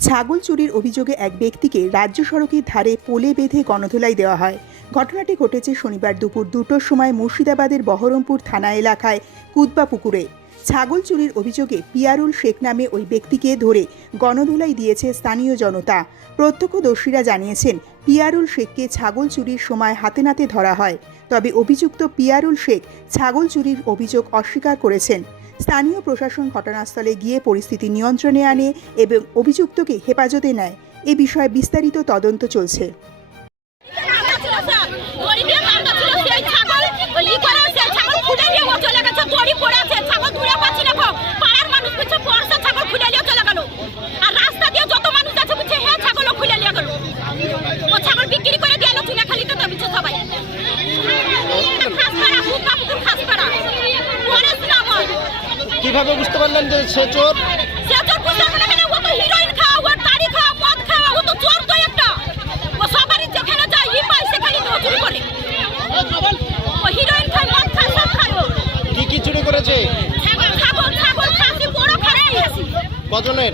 ছাগল চুরির অভিযোগে এক ব্যক্তিকে রাজ্য সড়কের ধারে পোলে বেঁধে গণধোলাই দেওয়া হয়। ঘটনাটি ঘটেছে শনিবার দুপুর দুটোর সময় মুর্শিদাবাদের বহরমপুর থানা এলাকায় কুদবা পুকুরে। ছাগল চুরির অভিযোগে পিয়ারুল শেখ নামে ওই ব্যক্তিকে ধরে গণধোলাই দিয়েছে স্থানীয় জনতা। প্রত্যক্ষদর্শীরা জানিয়েছেন, পিয়ারুল শেখকে ছাগল চুরির সময় হাতে নাতে ধরা হয়। তবে অভিযুক্ত পিয়ারুল শেখ ছাগল চুরির অভিযোগ অস্বীকার করেছেন। স্থানীয় প্রশাসন ঘটনাস্থলে গিয়ে পরিস্থিতি নিয়ন্ত্রণে আনে এবং অভিযুক্তকে হেফাজতে নেয়। এ বিষয়ে বিস্তারিত তদন্ত চলছে। খায় মদ খায় সব খায় ও। কি কি চুরি করেছে? কজনের?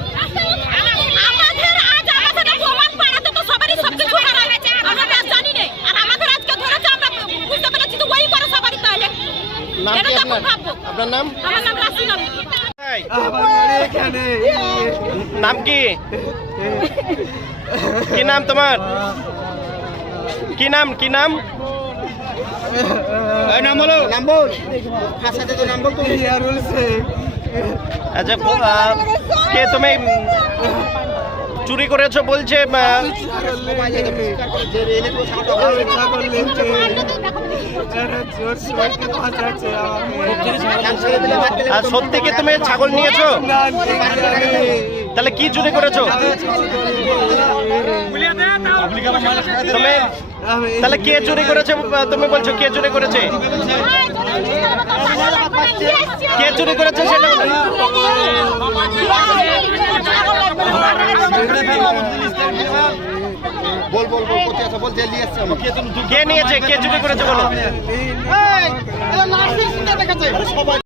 বুঝতে আপনার নাম? আমার নাম রাসিন। নাম কি? কি নাম তোমার? কি নাম কি নাম? নাম বলো। নাম বল। নাম বল তুমি? আচ্ছা কো- কে তুমি? চুরি করেছ বলছে আর সত্যি কি তুমি ছাগল নিয়েছো? তাহলে কি চুরি করেছ? তুমি, তাহলে কে চুরি করেছে তুমি বলছো কে চুরি করেছে? কে চুরি করেছে সেটা। বল বল বল কোথায় আছে? বল জলদি আসছে আমাকে কে নিয়েছে? কে চুরি করেছে বলো? এই